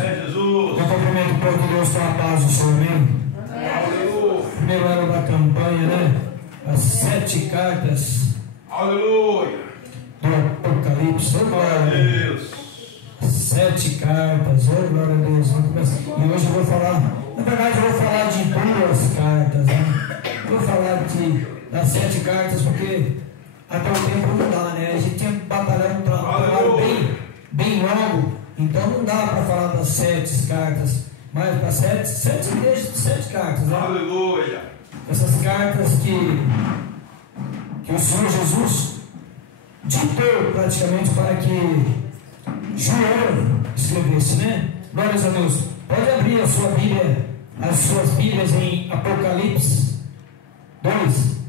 É Jesus. Eu cumprimento o povo de Deus com a paz do Senhor, amém? Aleluia. Primeiro ano da campanha, né? As 7 cartas Aleluia. do Apocalipse. Oh, glória a Deus. 7 cartas, oh glória a Deus. Vamos começar. E hoje eu vou falar, na verdade eu vou falar de 2 cartas, né? Eu vou falar das 7 cartas porque até o tempo não dá, né? A gente tinha batalhado um trabalho bem longo, então não dá para falar das 7 cartas, mas para 7 igrejas de 7 cartas, né? Aleluia. Essas cartas que o Senhor Jesus ditou praticamente para que João escrevesse, né? Glórias a Deus. Pode abrir a sua Bíblia, as suas Bíblias em Apocalipse 2.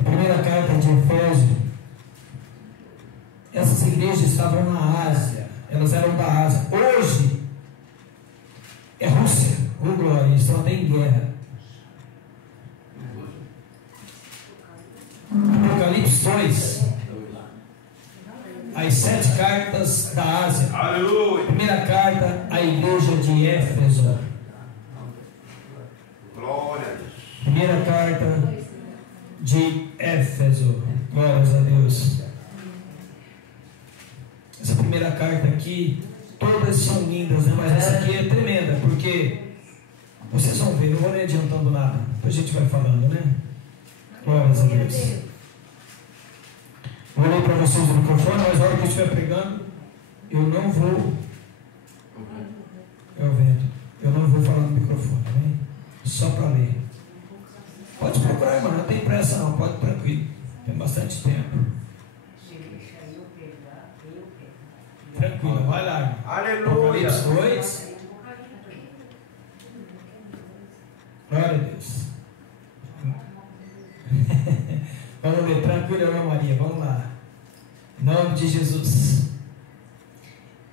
A primeira carta de Efésio. Essas igrejas estavam na Ásia, elas eram da Ásia. Hoje é Rússia, oh glória, estão até em guerra. Apocalipse 2, as 7 cartas da Ásia. Aleluia. Primeira carta à igreja de Éfeso. Glória a Deus. Primeira carta de Éfeso. Glórias a Deus. Essa primeira carta aqui, todas são lindas, né? Mas essa aqui é tremenda, porque vocês vão ver, não vou nem adiantando nada, depois a gente vai falando, né? Glórias a Deus. Vou ler para vocês o microfone, mas a hora que eu estiver pregando, eu não vou. É o vento. Eu não vou falar no microfone, né? Só para ler. Pode procurar, irmão, não tem pressa não, pode tranquilo. Tem bastante tempo. Tranquilo, vai lá, irmão. Aleluia. Apocalipse 2. Glória a Deus. Vamos ler, tranquilo, irmã Maria, vamos lá. Em nome de Jesus.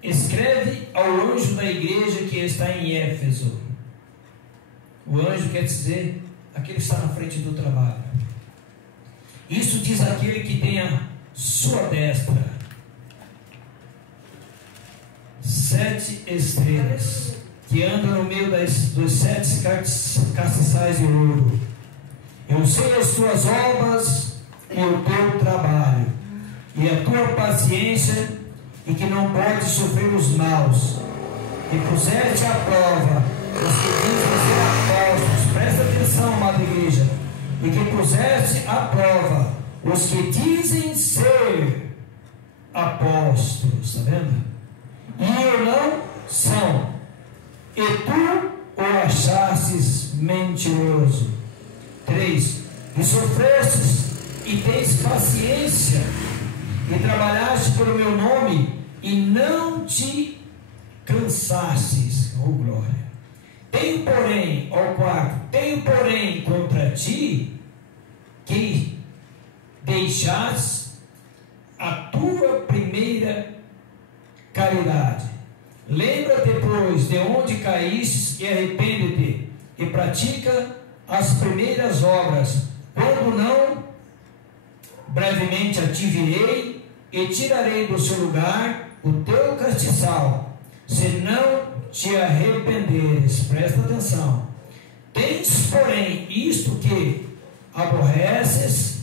Escreve ao anjo da igreja que está em Éfeso. O anjo quer dizer aquele que está na frente do trabalho. Isso diz aquele que tem a sua destra 7 estrelas, que anda no meio dos 7 castiçais de ouro. Eu sei as tuas obras e o teu trabalho, e a tua paciência, e que não podes sofrer os maus, e puseste à prova os que dizem ser apóstolos. Presta atenção, amada igreja. E que puseste à prova os que dizem ser apóstolos. Está vendo? E não são, e tu o achastes mentiroso. 3. E sofrestes, e tens paciência, e trabalhaste pelo meu nome, e não te cansastes. Oh glória. Tenho porém, ao 4, tenho porém contra ti, que deixaste a tua primeira caridade. Lembra-te, pois, de onde caíste, e arrepende-te, e pratica as primeiras obras. Quando não, brevemente a te virei, e tirarei do seu lugar o teu castiçal, se não te arrependeres. Presta atenção. Tens, porém, isto que aborreces,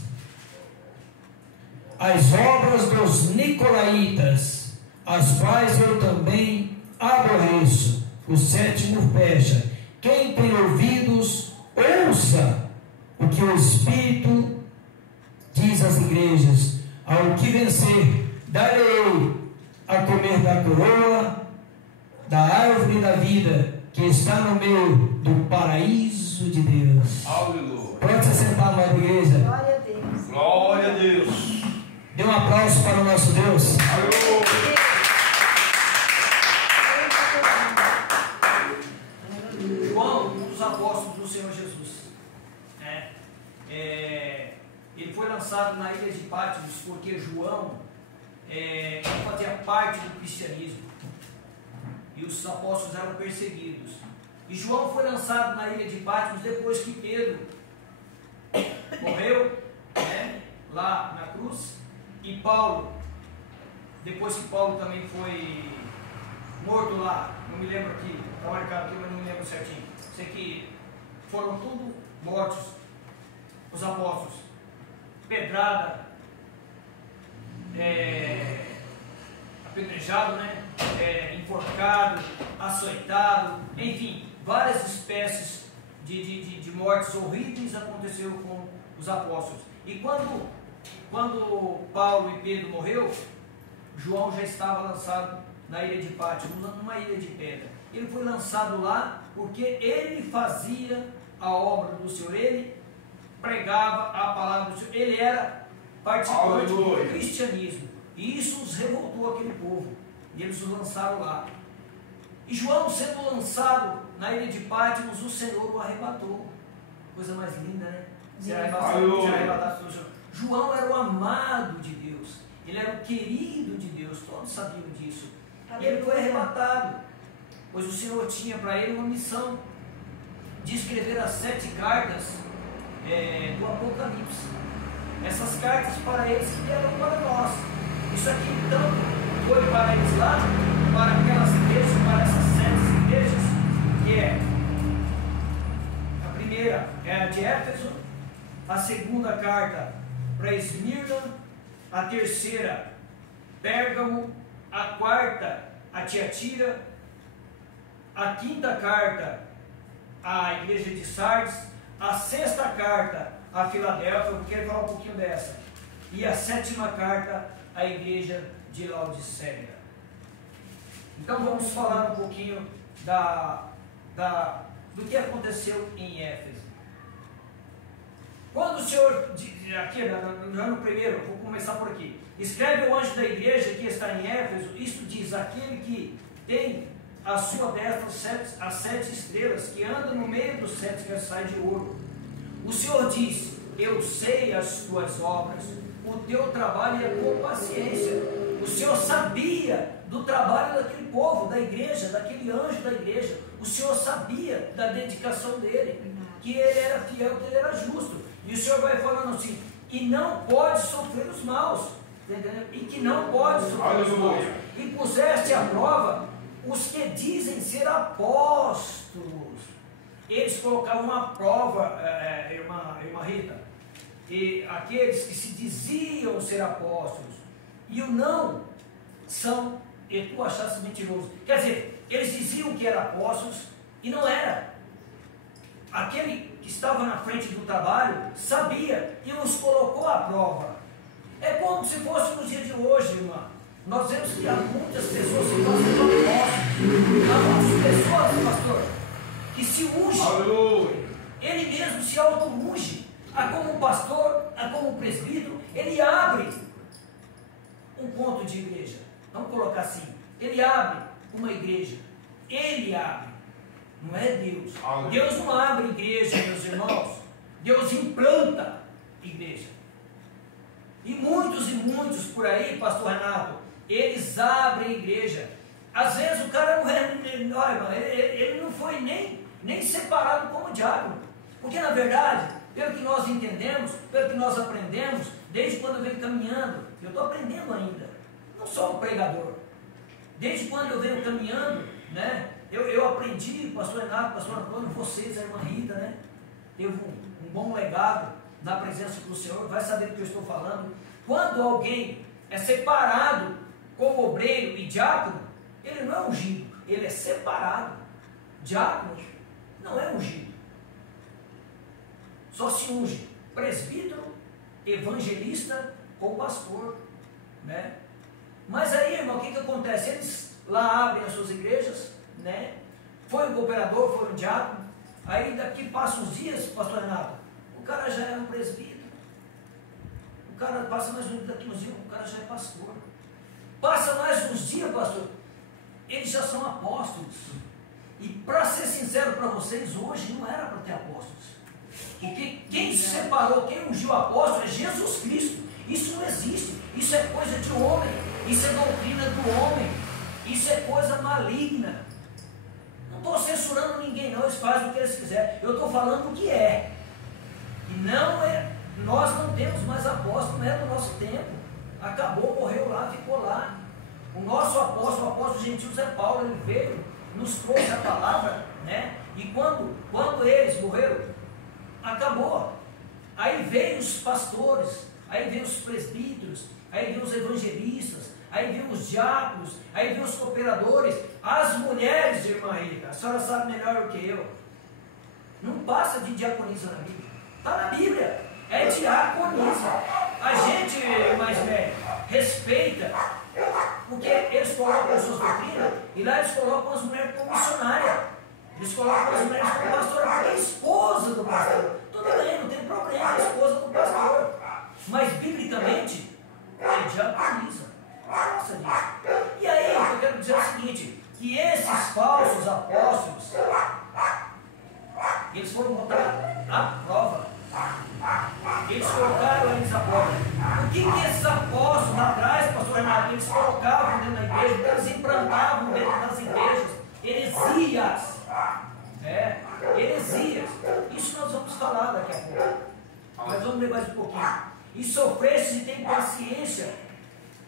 as obras dos nicolaítas, as quais eu também aborreço. O 7º fecha. Quem tem ouvidos, ouça o que o Espírito diz às igrejas. Ao que vencer, darei a comer da coroa da árvore da vida, que está no meio do paraíso de Deus. Aleluia. Pode se sentar, amada igreja. Glória a Deus. Glória a Deus. Dê um aplauso para o nosso Deus. Aleluia. João, um dos apóstolos do Senhor Jesus, né? Ele foi lançado na ilha de Patmos porque João não fazia parte do cristianismo e os apóstolos eram perseguidos. E João foi lançado na ilha de Patmos depois que Pedro morreu, né, lá na cruz. Paulo, depois que Paulo também foi morto lá, não me lembro aqui, está marcado aqui, mas não me lembro certinho. Sei que foram tudo mortos, os apóstolos. Pedrada, apedrejado, né? Enforcado, açoitado, enfim, várias espécies de mortes horríveis aconteceram com os apóstolos. E quando Paulo e Pedro morreu, João já estava lançado na ilha de Pátio, numa ilha de pedra. Ele foi lançado lá porque ele fazia a obra do Senhor, ele pregava a palavra do Senhor, ele era participante do cristianismo. E isso os revoltou aquele povo. E eles o lançaram lá. E João, sendo lançado na ilha de Patmos, o Senhor o arrebatou. Coisa mais linda, né? Ser arrebatado pelo Senhor. João era o amado de Deus. Ele era o querido de Deus. Todos sabiam disso. E ele foi arrebatado. Pois o Senhor tinha para ele uma missão de escrever as 7 cartas do Apocalipse. Essas cartas para eles que eram para nós. Isso aqui então foi para eles lá, para aquelas igrejas, para essas 7 igrejas, que a primeira é a de Éfeso, a segunda carta para Esmirna, a terceira Pérgamo, a quarta a Tiatira, a quinta carta à igreja de Sardes, a sexta carta a Filadélfia, eu quero falar um pouquinho dessa, e a 7ª carta à igreja de Laodiceia. Então vamos falar um pouquinho do que aconteceu em Éfeso. Quando o Senhor, aqui no primeiro, vou começar por aqui, escreve o anjo da igreja que está em Éfeso, isto diz, aquele que tem a sua destra as 7 estrelas, que anda no meio dos 7 castiçais de ouro. O Senhor diz, eu sei as tuas obras, o teu trabalho é com paciência. O Senhor sabia do trabalho daquele povo, da igreja, daquele anjo da igreja. O Senhor sabia da dedicação dele, que ele era fiel, que ele era justo. E o Senhor vai falando assim, e não pode sofrer os maus, entendeu? E que não pode sofrer os maus. E puseste à prova os que dizem ser apóstolos. Eles colocavam uma prova, irmã Rita, e aqueles que se diziam ser apóstolos, e o não são, e tu achaste mentiroso. Quer dizer, eles diziam que eram apóstolos e não era. Aquele que estava na frente do trabalho sabia e os colocou à prova. É como se fosse nos dias de hoje, irmã. Nós vemos que há muitas pessoas que fazem apóstolos. Há muitas pessoas, pastor, que se ungem. Ele mesmo se auto-unge. Há como pastor, há como presbítero, ele abre um ponto de igreja. Vamos colocar assim. Ele abre uma igreja. Ele abre. Não é Deus. Deus não abre igreja, meus irmãos. Deus implanta igreja. E muitos por aí, pastor Renato, eles abrem igreja. Às vezes o cara não é, ele não foi nem separado como diácono. Porque na verdade, pelo que nós entendemos, pelo que nós aprendemos, desde quando eu venho caminhando, eu estou aprendendo ainda. Não sou um pregador. Desde quando eu venho caminhando, né? Eu aprendi, pastor Renato, pastor Antônio, vocês, a irmã Rita, né? Teve um bom legado na presença do Senhor, vai saber do que eu estou falando. Quando alguém é separado como obreiro e diácono, ele não é ungido, ele é separado. Diácono não é ungido. Só se unge presbítero, evangelista ou pastor, né? Mas aí, irmão, o que acontece? Eles lá abrem as suas igrejas, né? Foi um cooperador, foi um diácono, aí daqui passa uns dias, pastor Renato, o cara já é um presbítero, o cara passa mais uns daqui uns dias, o cara já é pastor, passa mais uns dias, pastor, eles já são apóstolos. E para ser sincero para vocês, hoje não era para ter apóstolos, porque quem se separou, quem ungiu apóstolo é Jesus Cristo. Isso não existe, isso é coisa de homem, isso é doutrina do homem, isso é coisa maligna. Não estou censurando ninguém não, eles fazem o que eles quiserem, eu estou falando o que é. E não é, nós não temos mais apóstolo, não é do nosso tempo. acabou, morreu lá, ficou lá. O nosso apóstolo, o apóstolo gentil Zé Paulo, ele veio, nos trouxe a palavra, né? E quando eles morreram, acabou. Aí veio os pastores, aí veio os presbíteros, aí veio os evangelistas, aí veio os diáconos, aí veio os cooperadores, as mulheres, irmã Rita, a senhora sabe melhor do que eu. Não passa de diaconisa na Bíblia. Está na Bíblia, é diaconisa. A gente, mais velho, respeita, porque eles colocam as suas doutrinas, e lá eles colocam as mulheres como missionárias. Eles colocam as mulheres como pastora, porque é esposa do pastor. Tudo bem, não tem problema, é esposa do pastor. Mas, biblicamente, é diaconisa. Nossa, disso. E aí, eu quero dizer o seguinte, que esses falsos apóstolos, eles foram botar à prova. Eles colocaram eles à prova. O que esses apóstolos lá atrás, pastor Renato, eles colocavam dentro da igreja, eles implantavam dentro das igrejas heresias. Heresias. Isso nós vamos falar daqui a pouco. Mas vamos ler mais um pouquinho. E sofreste e tem paciência,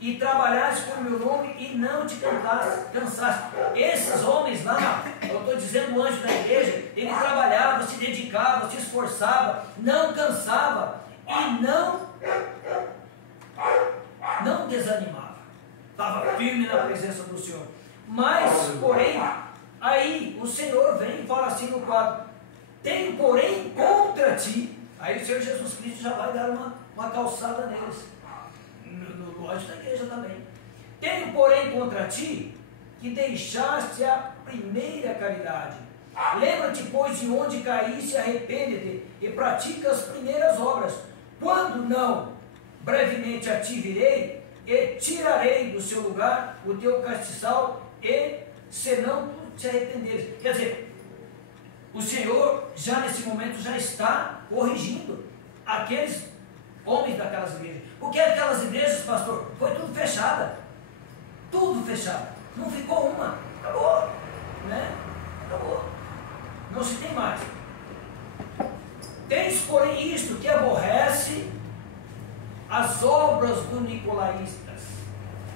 e trabalhaste por meu nome e não te cansaste. Esses homens lá, eu estou dizendo o anjo da igreja, ele trabalhava, se dedicava, se esforçava, não cansava e não desanimava. Estava firme na presença do Senhor. Mas, porém, aí o Senhor vem e fala assim no quadro: tenho, porém, contra ti. Aí o Senhor Jesus Cristo já vai dar uma calçada neles. No anjo da igreja também. Tenho, porém, contra ti que deixaste a primeira caridade. Lembra-te, pois, de onde caíste, arrepende-te e pratica as primeiras obras. Quando não, brevemente a ti virei e tirarei do seu lugar o teu castiçal, e senão tu te arrependeres. Quer dizer, o Senhor já nesse momento já está corrigindo aqueles homens daquelas igrejas. Porque aquelas igrejas, pastor, foi tudo fechada. Tudo fechado. Não ficou uma. Acabou. Né? Acabou. Não se tem mais. Tens, porém, isto que aborrece as obras do Nicolaítas.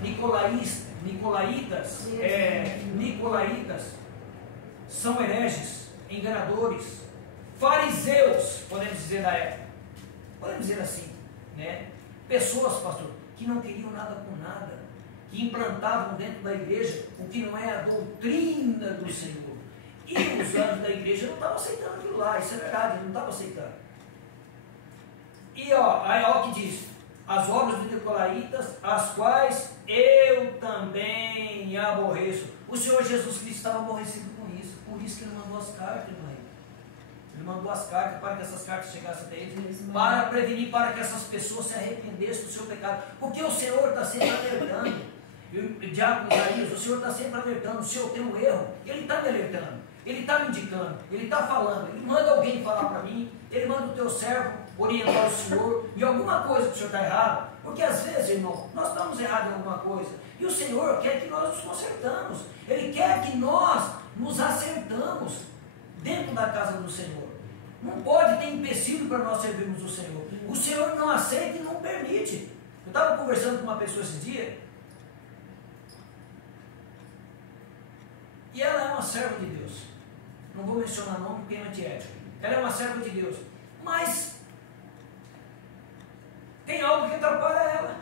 Nicolaítas são hereges, enganadores, fariseus, podemos dizer da época. Podemos dizer assim, né? Pessoas, pastor, que não queriam nada com nada, que implantavam dentro da igreja o que não é a doutrina do Senhor. E os anjos da igreja não estavam aceitando aquilo lá, isso é verdade, eles não estavam aceitando. E aí ó o que diz: as obras dos Nicolaítas, as quais eu também aborreço. O Senhor Jesus Cristo estava aborrecido com isso, por isso que ele mandou as cartas, irmão. Ele mandou as cartas para que essas cartas chegassem até eles, para prevenir, para que essas pessoas se arrependessem do seu pecado. Porque o Senhor está sempre alertando. O diácono Isaías, o Senhor está sempre alertando. Se eu tenho um erro, Ele está me alertando, Ele está me indicando, Ele está falando. Ele manda alguém falar para mim, Ele manda o teu servo orientar o Senhor em alguma coisa que o Senhor está errado. Porque às vezes, irmão, nós estamos errados em alguma coisa, e o Senhor quer que nós nos consertamos. Ele quer que nós nos acertamos dentro da casa do Senhor. Não pode ter empecilho para nós servirmos o Senhor. O Senhor não aceita e não permite. Eu estava conversando com uma pessoa esse dia, e ela é uma serva de Deus. Não vou mencionar nome porque é antiético. Ela é uma serva de Deus, mas tem algo que atrapalha ela.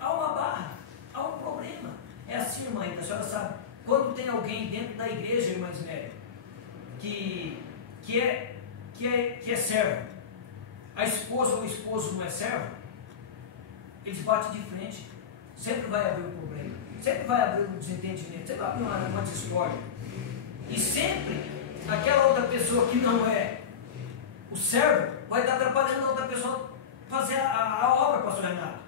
Há uma barra, há um problema. É assim, irmã, a senhora sabe, quando tem alguém dentro da igreja, irmã Isméria, que é servo, a esposa ou o esposo não é servo, eles batem de frente. Sempre vai haver um problema, sempre vai haver um desentendimento, sempre vai haver uma discórdia. E sempre aquela outra pessoa que não é o servo vai estar atrapalhando a outra pessoa fazer a obra, pastor Renato.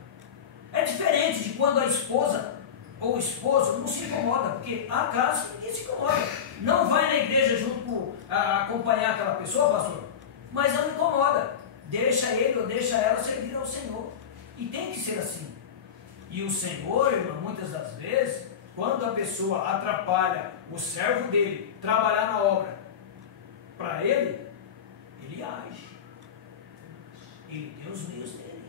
É diferente de quando a esposa ou o esposo não se incomoda, porque há casos que ninguém se incomoda. Não vai na igreja junto a acompanhar aquela pessoa, pastor, mas não incomoda. Deixa ele ou deixa ela servir ao Senhor. E tem que ser assim. E o Senhor, irmão, muitas das vezes, quando a pessoa atrapalha o servo dele trabalhar na obra, para ele age. Ele tem os meios dele.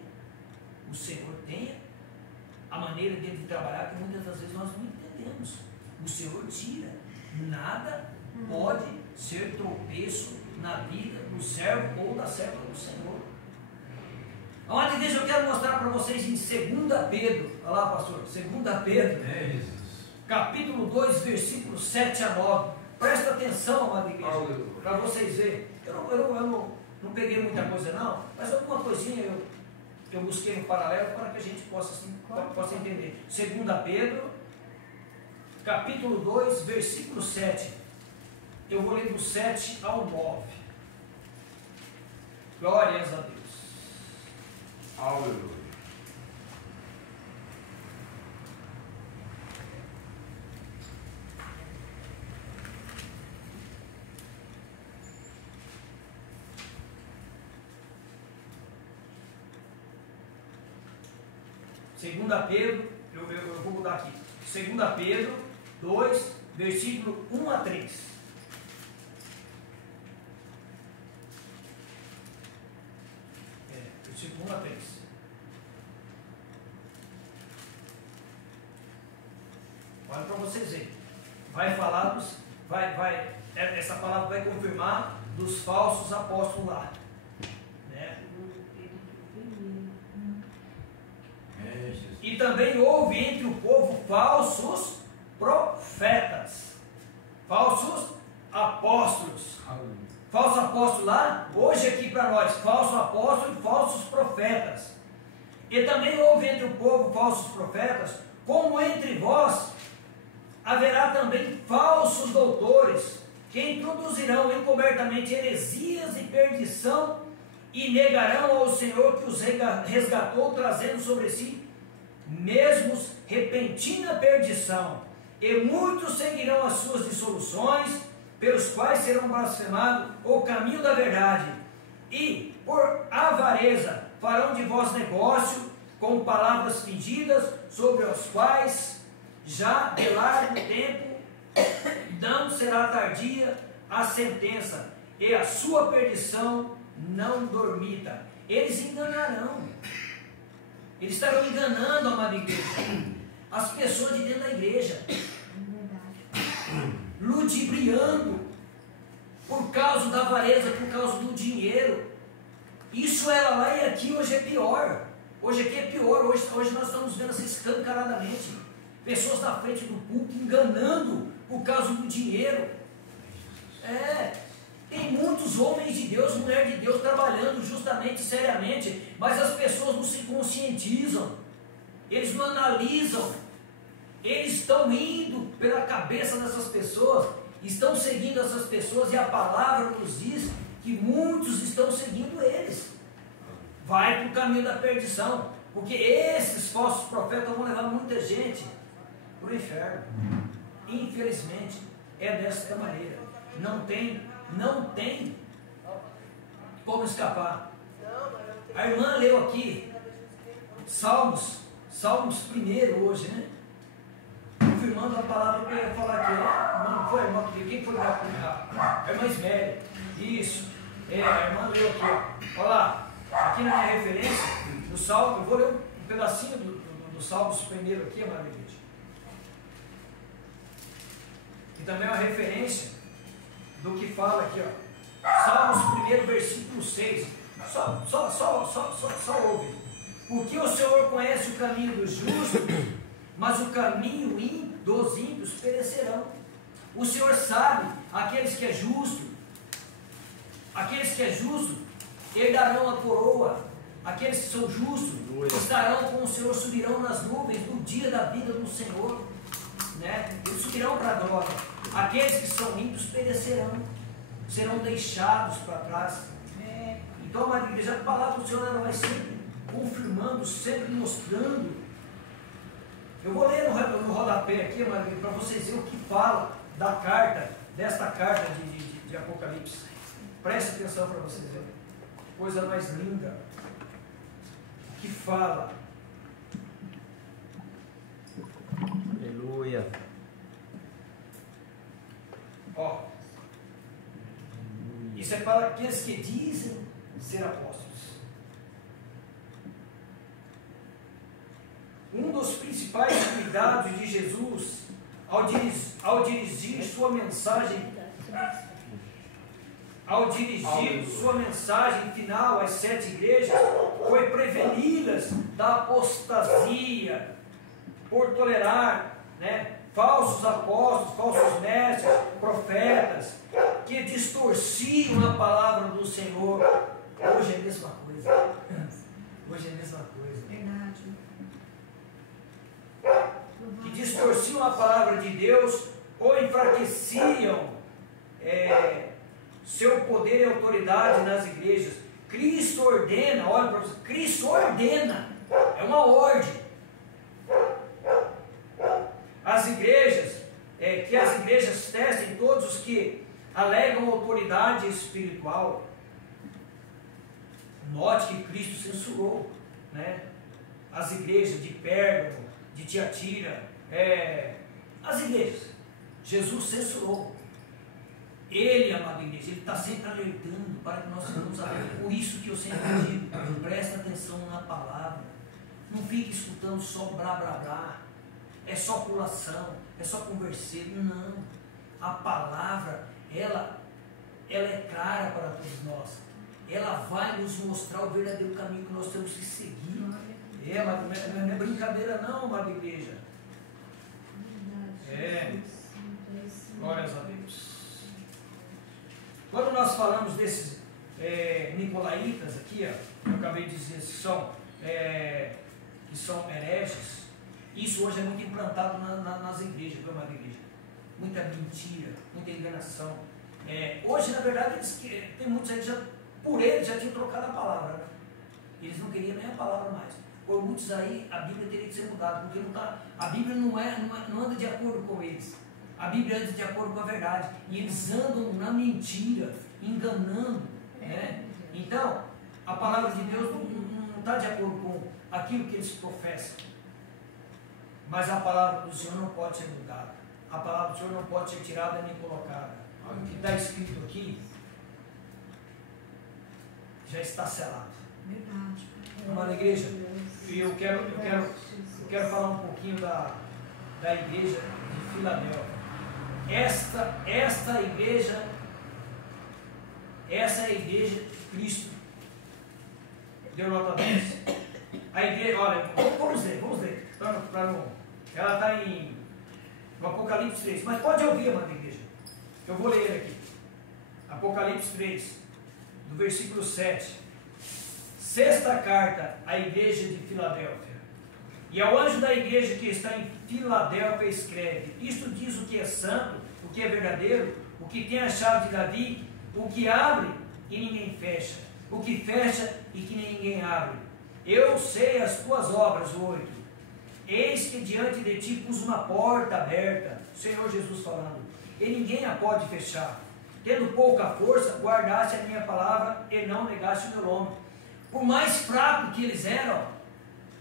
O Senhor tem a maneira dele de trabalhar, que muitas das vezes nós não entendemos. O Senhor tira. Nada pode ser tropeço na vida do servo ou da serva do Senhor. Amada igreja, eu quero mostrar para vocês em 2 Pedro, olha lá, pastor, 2 Pedro, capítulo 2, versículo 7 a 9. Presta atenção, amada igreja, para vocês verem. Eu não peguei muita coisa não, mas alguma coisinha eu busquei no paralelo para que a gente possa entender. 2 Pedro, capítulo 2, versículo 7. Eu vou ler do 7 ao 9. Glórias a Deus. Aleluia. Segunda Pedro, eu vou mudar aqui. 2 Pedro 2, versículo 1 a 3. Versículo 1 a 3. Olha para vocês verem. Vai falar dos. Essa palavra vai confirmar dos falsos apóstolos lá. Né? E também houve entre o povo falsos profetas, falsos apóstolos. Falso apóstolo lá, hoje aqui para nós, falso apóstolo e falsos profetas. E também houve entre o povo falsos profetas, como entre vós haverá também falsos doutores, que introduzirão encobertamente heresias e perdição, e negarão ao Senhor que os resgatou, trazendo sobre si mesmos repentina perdição. E muitos seguirão as suas dissoluções, pelos quais serão blasfemado o caminho da verdade, e por avareza farão de vós negócio com palavras fingidas, sobre os quais já de largo tempo não será tardia a sentença, e a sua perdição não dormita. Eles enganarão, eles estarão enganando, amada igreja, as pessoas de dentro da igreja, ludibriando por causa da avareza, por causa do dinheiro. Isso era lá e aqui hoje é pior. Hoje aqui é pior. Hoje nós estamos vendo assim escancaradamente pessoas na frente do púlpito enganando por causa do dinheiro. Tem muitos homens de Deus, mulher de Deus trabalhando justamente, seriamente, mas as pessoas não se conscientizam, eles não analisam. Eles estão indo pela cabeça dessas pessoas, estão seguindo essas pessoas, e a palavra nos diz que muitos estão seguindo eles. Vai para o caminho da perdição, porque esses falsos profetas vão levar muita gente para o inferno. Infelizmente, é desta maneira. Não tem como escapar. A irmã leu aqui Salmos 1 hoje, né? Confirmando a palavra que eu ia falar aqui. Não foi a irmã que quem foi a irmã Ismélia. Isso. A irmã leu aqui, ó. Olha lá. Aqui na minha referência, do Salmo, eu vou ler um pedacinho do Salmos primeiro aqui, amada igreja. Que também é uma referência do que fala aqui, ó. Salmos 1, versículo 6. Só ouve. Porque o Senhor conhece o caminho dos justos, mas o caminho dos ímpios perecerão. O Senhor sabe aqueles que é justo, herdarão a coroa. Aqueles que são justos estarão com o Senhor, subirão nas nuvens no dia da vida do Senhor, né? Eles subirão para a glória. Aqueles que são ímpios perecerão, serão deixados para trás. Então, amada igreja, a palavra do Senhor ela vai sempre confirmando, sempre mostrando. Eu vou ler no rodapé aqui, amada igreja, para vocês verem o que fala da carta, desta carta de Apocalipse. Preste atenção para vocês verem. Coisa mais linda. O que fala. Aleluia. Ó. Isso é para aqueles que dizem ser apóstolos. Um dos principais cuidados de Jesus ao dirigir sua mensagem final às 7 igrejas, foi preveni-las da apostasia por tolerar, né, falsos apóstolos, falsos mestres, profetas, que distorciam a palavra do Senhor. Hoje é a mesma coisa. Hoje é a mesma coisa. Verdade. Que distorciam a palavra de Deus ou enfraqueciam seu poder e autoridade nas igrejas. Cristo ordena, olha para você, Cristo ordena, é uma ordem. As igrejas, que as igrejas testem todos os que alegam autoridade espiritual. Note que Cristo censurou, né, as igrejas de Pérgamo, de Tiatira, as igrejas. Jesus censurou. Ele, amada igreja, ele está sempre alertando para que nós sejamos alertados. Por isso que eu sempre digo, presta atenção na palavra. Não fique escutando só blá blá blá. É só pulação, é só converseiro. Não. A palavra, ela é clara para todos nós. Ela vai nos mostrar o verdadeiro caminho que nós temos que seguir. Não é brincadeira não, amada igreja. Glórias a Deus. Quando nós falamos desses nicolaítas aqui, ó, eu acabei de dizer que são hereges, isso hoje é muito implantado nas igrejas, viu, amada igreja? Muita mentira, muita enganação. Hoje, na verdade, tem muitos aí por eles já tinham trocado a palavra, né? Eles não queriam nem a palavra mais. Por muitos aí, a Bíblia teria que ser mudada, porque a Bíblia não anda de acordo com eles. A Bíblia anda de acordo com a verdade. E eles andam na mentira, enganando, né? Então, a palavra de Deus não está de acordo com aquilo que eles professam. Mas a palavra do Senhor não pode ser mudada. A palavra do Senhor não pode ser tirada nem colocada. Olha o que está escrito aqui. Já está selado. Verdade. Amada igreja, eu quero falar um pouquinho da igreja de Filadélfia. Essa igreja, essa é a igreja de Cristo. Deu nota 10. A igreja, olha, vamos ler. Ela está no Apocalipse 3. Mas pode ouvir, amada igreja. Eu vou ler aqui. Apocalipse 3, do versículo 7. Sexta carta à igreja de Filadélfia. E ao anjo da igreja que está em Filadélfia escreve: isto diz o que é santo, o que é verdadeiro, o que tem a chave de Davi, o que abre e ninguém fecha, o que fecha e que ninguém abre. Eu sei as tuas obras, 8. Eis que diante de ti pus uma porta aberta, Senhor Jesus falando, e ninguém a pode fechar. Tendo pouca força, guardaste a minha palavra e não negaste o meu nome. Por mais fraco que eles eram,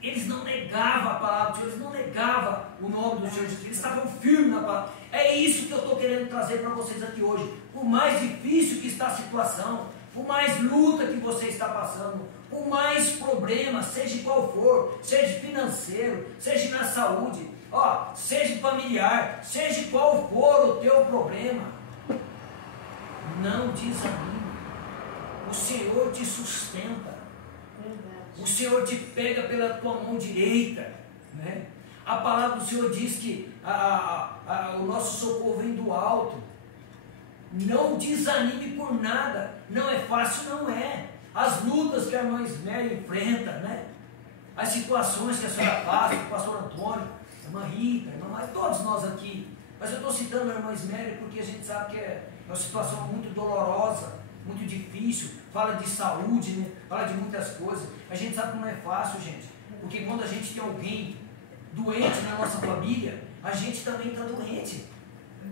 eles não negavam a palavra do Senhor, eles não negavam o nome do Senhor Jesus, eles estavam firmes na palavra. É isso que eu estou querendo trazer para vocês aqui hoje. Por mais difícil que está a situação, por mais luta que você está passando, por mais problema, seja qual for, seja financeiro, seja na saúde, seja familiar, seja qual for o teu problema, não desanime. O Senhor te sustenta. O Senhor te pega pela tua mão direita, né? A palavra do Senhor diz que o nosso socorro vem do alto. Não desanime por nada. Não é fácil, não é. As lutas que a irmã Ismélia enfrenta, né? As situações que a senhora passa, o pastor Antônio, a irmã Rita, a irmã Maria, todos nós aqui. Mas eu estou citando a irmã Ismélia porque a gente sabe que é uma situação muito dolorosa, muito difícil, fala de saúde, né? Fala de muitas coisas. A gente sabe que não é fácil, gente, porque quando a gente tem alguém doente na nossa família, a gente também está doente,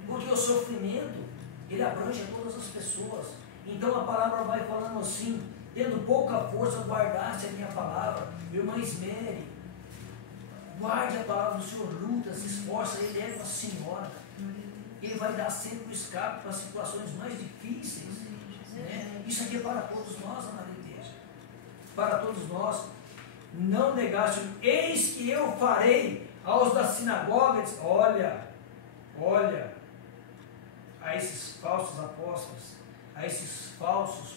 porque o sofrimento, ele abrange a todas as pessoas. Então a palavra vai falando assim: tendo pouca força, guardaste a minha palavra. Irmã Ismere, guarde a palavra do Senhor, luta, se esforça, ele é com a senhora. Ele vai dar sempre o escape para as situações mais difíceis. Né? Isso aqui é para todos nós, amada igreja. Para todos nós. não negaste. Eis que eu farei aos da sinagoga. Olha, a esses falsos apóstolos, a esses falsos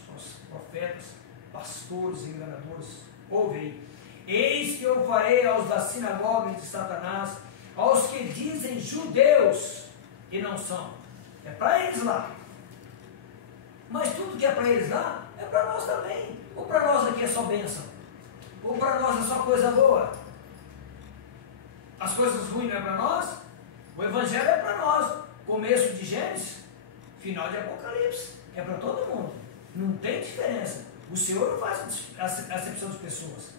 profetas, pastores enganadores, ouve aí. Eis que eu farei aos da sinagoga de Satanás, aos que dizem judeus e não são. É para eles lá. Mas tudo que é para eles lá, é para nós também. Ou para nós aqui é só bênção? Ou para nós é só coisa boa? As coisas ruins não é para nós? O Evangelho é para nós. Começo de Gênesis, final de Apocalipse. É para todo mundo. Não tem diferença. O Senhor não faz acepção de pessoas.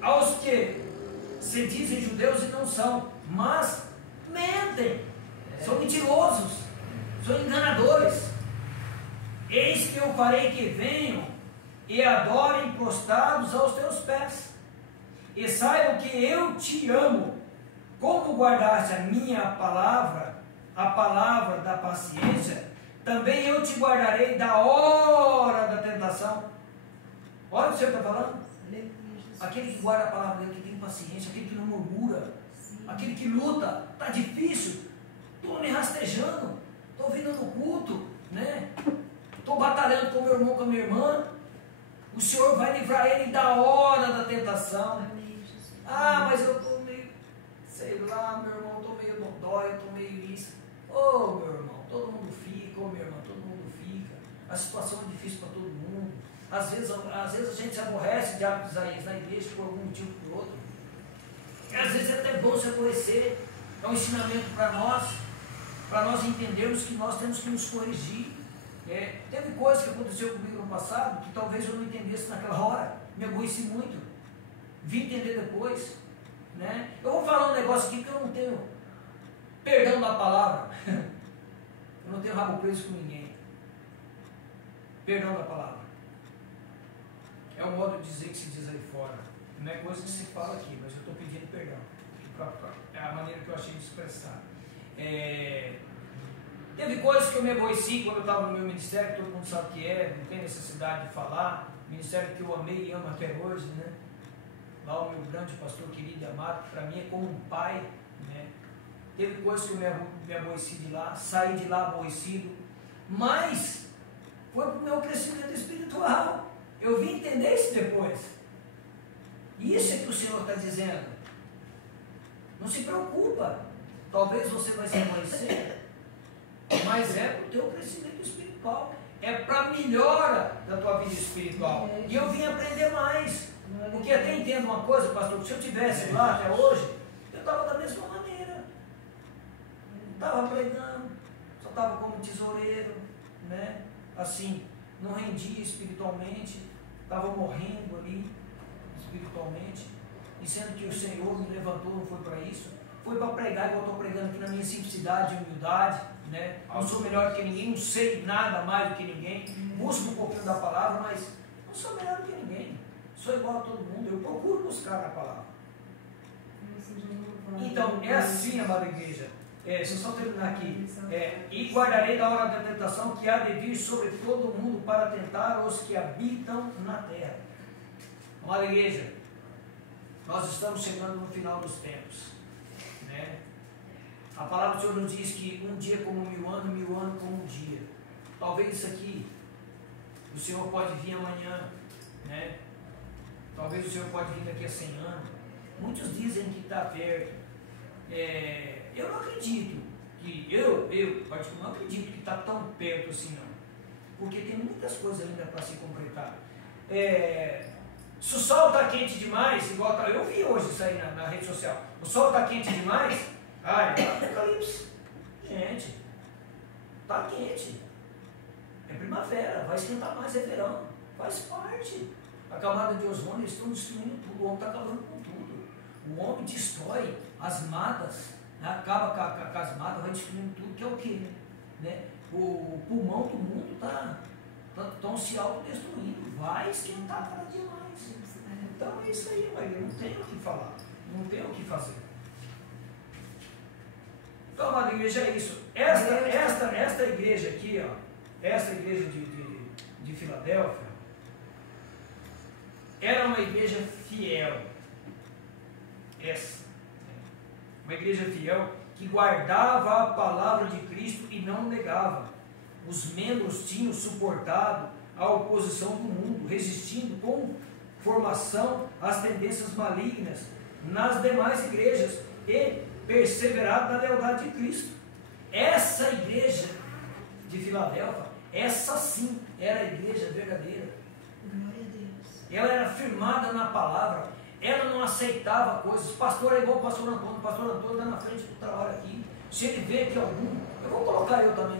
Aos que se dizem judeus e não são, mas mentem, são mentirosos, são enganadores. Eis que eu farei que venham e adorem prostrados aos teus pés, e saibam que eu te amo. Como guardaste a minha palavra, a palavra da paciência, também eu te guardarei da hora da tentação. Olha o que o Senhor está falando. Aquele que guarda a palavra dele, que tem paciência, aquele que não murmura, aquele que luta. Está difícil, estou me rastejando, estou vindo no culto, né? Estou batalhando com meu irmão, com a minha irmã. O Senhor vai livrar ele da hora da tentação. Ah, mas eu estou meio, sei lá, meu irmão, estou meio dodói, estou meio isso. Ô, meu irmão, todo mundo fica, ô, minha irmã, todo mundo fica. A situação é difícil para todo mundo. Às vezes a gente se aborrece de hábitos na igreja por algum motivo ou por outro. E às vezes é até bom se aborrecer. É um ensinamento para nós entendermos que nós temos que nos corrigir. Teve coisa que aconteceu comigo no passado que talvez eu não entendesse naquela hora. Me aborreci muito. Vim entender depois. Né? Eu vou falar um negócio aqui que eu não tenho perdão da palavra. Eu não tenho rabo preso com ninguém. Perdão da palavra. É o modo de dizer que se diz aí fora. Não é coisa que se fala aqui, mas eu estou pedindo perdão. É a maneira que eu achei de expressar. Teve coisas que eu me aborreci quando eu estava no meu ministério, todo mundo sabe o que é, não tem necessidade de falar. Ministério que eu amei e amo até hoje, né? Lá o meu grande pastor querido e amado, que para mim é como um pai, né? Teve coisas que eu me aborreci de lá, saí de lá aborrecido, mas foi para o meu crescimento espiritual. Eu vim entender isso depois. Isso é que o Senhor está dizendo. Não se preocupa. Talvez você vai se aborrecer, mas é para o teu crescimento espiritual. É para a melhora da tua vida espiritual. E eu vim aprender mais. Porque até entendo uma coisa, pastor, que se eu estivesse lá até hoje, eu estava da mesma maneira. Não estava pregando, só estava como tesoureiro, né? Assim, não rendia espiritualmente, estava morrendo ali espiritualmente. E sendo que o Senhor me levantou, não foi para isso, foi para pregar, igual eu estou pregando aqui na minha simplicidade e humildade, né? Não sou melhor que ninguém, não sei nada mais do que ninguém, busco um pouquinho da palavra, mas não sou melhor do que ninguém, sou igual a todo mundo, eu procuro buscar a palavra. Então, é assim, amada igreja. Deixa eu só terminar aqui. E guardarei da hora da tentação que há de vir sobre todo mundo para tentar os que habitam na terra. Amada igreja, nós estamos chegando no final dos tempos, né? A palavra do Senhor nos diz que um dia como 1000 anos, 1000 anos como um dia. Talvez isso aqui, o Senhor pode vir amanhã, né? Talvez o Senhor pode vir daqui a 100 anos. Muitos dizem que está perto. Eu não acredito que, eu particularmente não acredito que está tão perto assim não. Porque tem muitas coisas ainda para se completar. Se o sol está quente demais, igual eu vi hoje isso aí na rede social, o sol está quente demais, Apocalipse, gente, está quente, é primavera, vai esquentar mais, é verão, faz parte. A camada de ozônio, eles estão destruindo tudo, o homem está acabando com tudo, o homem destrói as matas, né? Acaba com as matas, vai destruindo tudo, que é o que? Né? O pulmão do mundo estão se autodestruindo, vai esquentar cada dia mais. Então é isso aí, mas eu não tenho o que falar, não tenho o que fazer. Então, amada igreja, é isso. Esta igreja aqui, ó, esta igreja de Filadélfia, era uma igreja fiel. Essa. Uma igreja fiel que guardava a palavra de Cristo e não negava. Os membros tinham suportado a oposição do mundo, resistindo com formação às tendências malignas nas demais igrejas e perseverado na lealdade de Cristo. Essa igreja de Filadélfia, essa sim era a igreja verdadeira. Glória a Deus. Ela era firmada na palavra, ela não aceitava coisas. Pastor é igual o pastor Antônio está na frente do trabalho aqui. Se ele vê que algum, eu vou colocar eu também